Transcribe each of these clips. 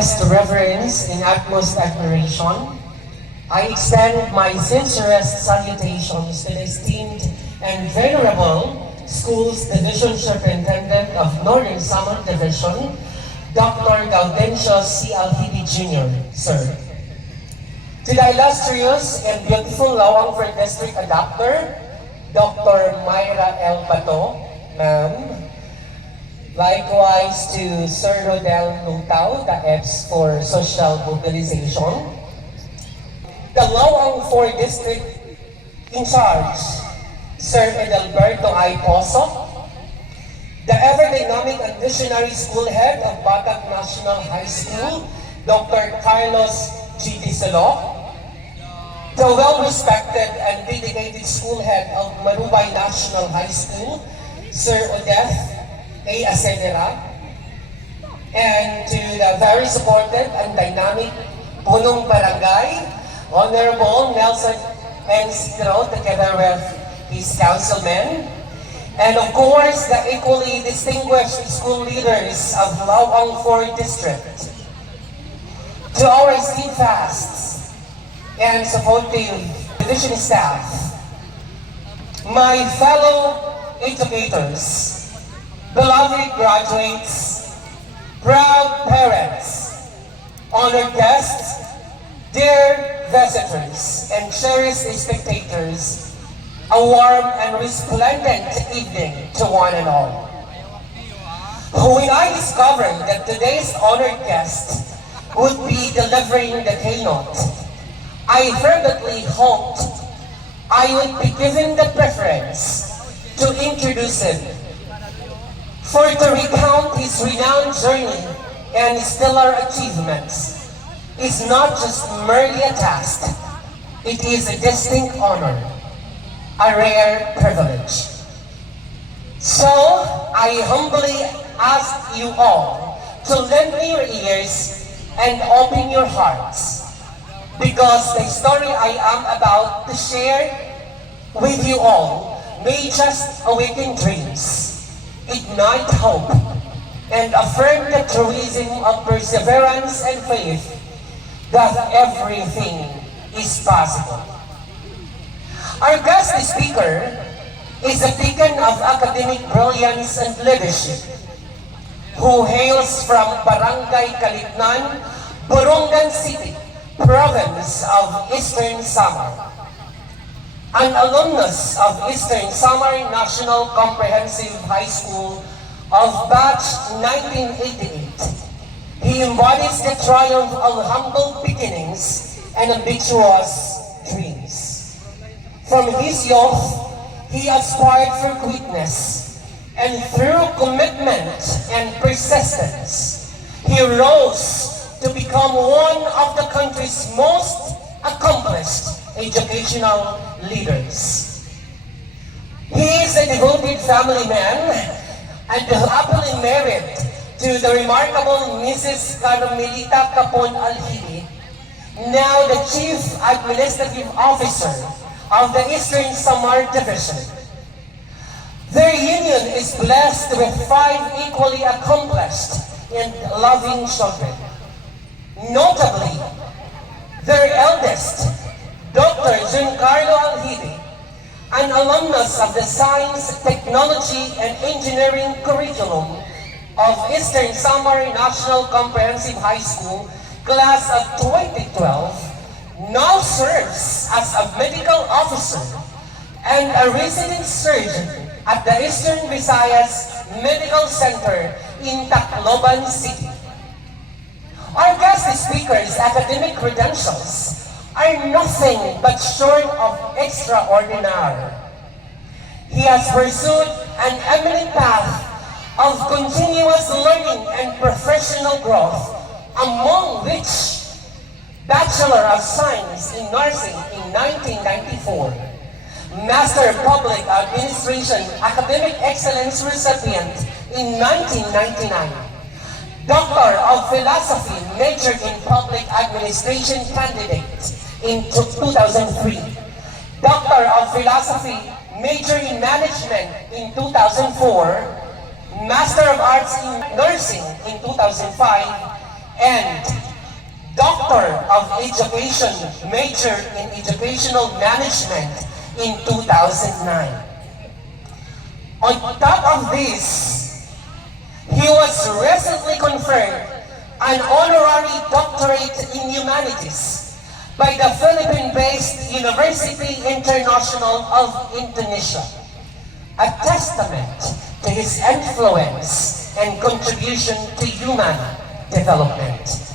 deepest reverence and utmost admiration, I extend my sincerest salutations to the esteemed and venerable Schools Division Superintendent of Northern Samar Division, Dr. Gaudencio C. Alhidi Jr., Sir. To the illustrious and beautiful Lawang First District Adopter, Dr. Myra L. Bato, Ma'am. Likewise to Sir Rodel Lutao, the EPS for Social Mobilization. The Lawang 4 District in charge, Sir Edalberto I. Poso. The ever-dynamic and visionary school head of Batag National High School, Dr. Carlos G. Disalok. The well-respected and dedicated school head of Manubay National High School, Sir Odeth A. Acenera. And to the very supportive and dynamic Punong Barangay, Honorable Nelson N. Citro, together with his councilmen. And of course, the equally distinguished school leaders of Lawang 4 District. To our steadfast and supportive division staff, my fellow educators, beloved graduates, proud parents, honored guests, dear visitors, and cherished spectators, a warm and resplendent evening to one and all. When I discovered that today's honored guest would be delivering the keynote, I fervently hoped I would be given the preference to introduce him, for to recount his renowned journey and stellar achievements is not just merely a task, it is a distinct honor, a rare privilege. So, I humbly ask you all to lend me your ears and open your hearts, because the story I am about to share with you all may just awaken dreams, ignite hope, and affirm the truism of perseverance and faith that everything is possible. Our guest speaker is a beacon of academic brilliance and leadership, who hails from Barangay Kalitnan, Borongan City, province of Eastern Samar. An alumnus of Eastern Samar National Comprehensive High School of batch 1988, he embodies the triumph of humble beginnings and ambitious dreams. From his youth, he aspired for greatness, and through commitment and persistence, he rose to become one of the country's most accomplished educational leaders. He is a devoted family man and happily married to the remarkable Mrs. Carmelita Capon Alhidi, now the Chief Administrative Officer of the Eastern Samar Division. Their union is blessed with 5 equally accomplished and loving children. Notably, their eldest, Dr. Giancarlo Alhidi, an alumnus of the Science, Technology, and Engineering curriculum of Eastern Samar National Comprehensive High School, class of 2012, now serves as a medical officer and a resident surgeon at the Eastern Visayas Medical Center in Tacloban City. Our guest speaker's academic credentials are nothing but short of extraordinary. He has pursued an eminent path of continuous learning and professional growth, among which Bachelor of Science in Nursing in 1994, Master of Public Administration Academic Excellence recipient in 1999, Doctor of Philosophy majored in Public Administration candidate in 2003, Doctor of Philosophy major in Management in 2004, Master of Arts in Nursing in 2005, and Doctor of Education, major in Educational Management in 2009. On top of this, he was recently conferred an honorary doctorate in humanities by the Philippine-based University International of Indonesia, a testament to his influence and contribution to human development.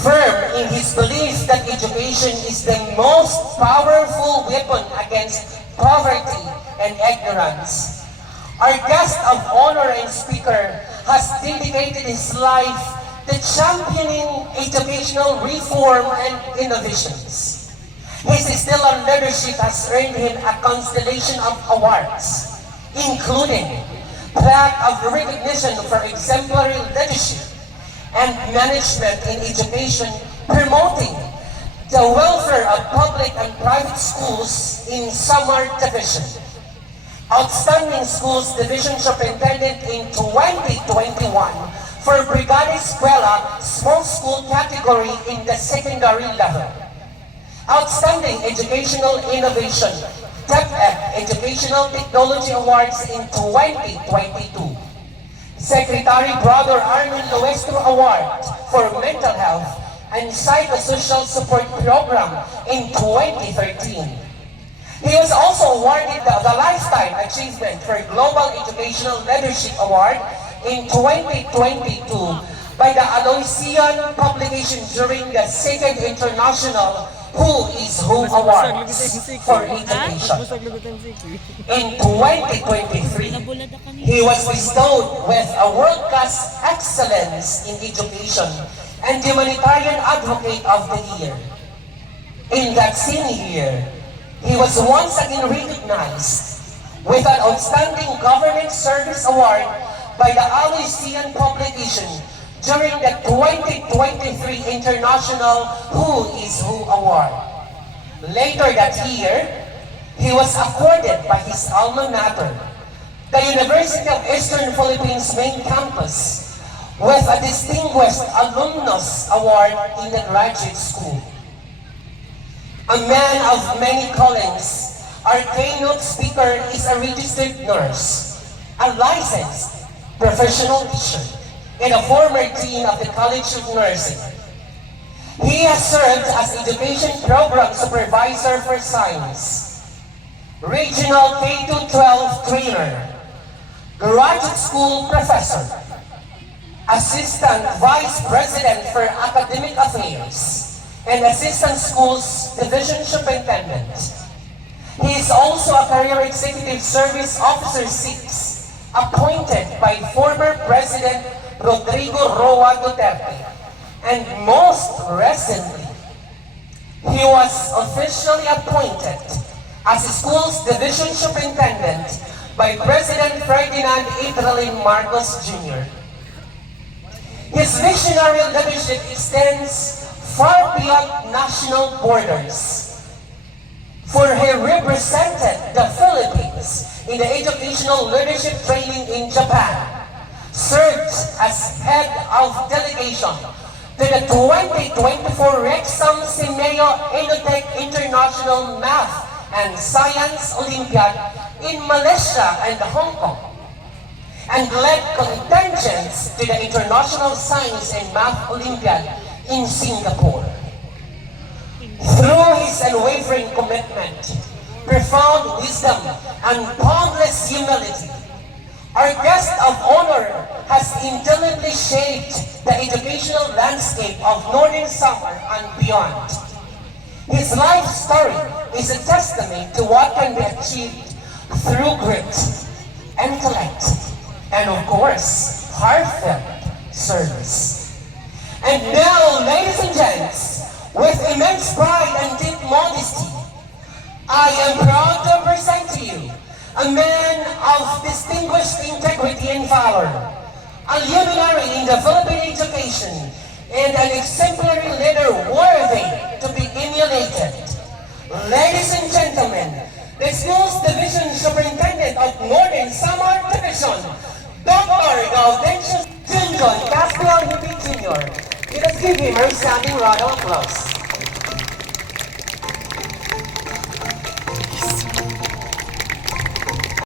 Firm in his belief that education is the most powerful weapon against poverty and ignorance, our guest of honor and speaker has dedicated his life to championing educational reform and innovations. His stellar leadership has earned him a constellation of awards, including plaque of recognition for exemplary leadership and management in education, promoting the welfare of public and private schools in Samar Division. Outstanding Schools Division Superintendent in 2021 for Brigada Eskwela Small School category in the secondary level. Outstanding Educational Innovation DepEd Educational Technology Awards in 2022. Secretary Brother Armin Loestro Award for Mental Health and Psychosocial Support Program in 2013. He was also awarded the Lifetime Achievement for Global Educational Leadership Award in 2022 by the Aloysian publication during the Second International Who is Who Awards for Education. In 2023, he was bestowed with a world-class excellence in education and humanitarian advocate of the year. In that same year, he was once again recognized with an Outstanding Government Service Award by the Aloysian publication during the 2023 International Who is Who Award. Later that year, he was accorded by his alma mater, the University of Eastern Philippines main campus, with a Distinguished Alumnus Award in the graduate school. A man of many callings, our keynote speaker is a registered nurse, a licensed professional teacher, and a former dean of the College of Nursing. He has served as Education Program Supervisor for Science, Regional K-12 Trainer, Graduate School Professor, Assistant Vice President for Academic Affairs, and Assistant Schools Division Superintendent. He is also a Career Executive Service Officer 6, appointed by former President Rodrigo Roa Duterte. And most recently, he was officially appointed as Schools Division Superintendent by President Ferdinand Itralin Marcos Jr. His visionary leadership extends far beyond national borders, for he represented the Philippines in the educational leadership training in Japan, served as head of delegation to the 2024 Rexam Simeo Inotech International Math and Science Olympiad in Malaysia and Hong Kong, and led contingents to the International Science and Math Olympiad in Singapore. Through his unwavering commitment, profound wisdom, and boundless humility, our guest of honor has indelibly shaped the educational landscape of Northern Samar and beyond. His life story is a testament to what can be achieved through grit, intellect, and of course, heartfelt service. And now, ladies and gents, with immense pride and deep modesty, I am proud to present to you a man of distinguished integrity and valor, a luminary in the Philippine education, and an exemplary leader worthy to be emulated. Ladies and gentlemen, the Schools Division Superintendent of Northern Samar Division, Dr. Gaudencio Junjon Castellan Jr. Let us give him a standing round of applause.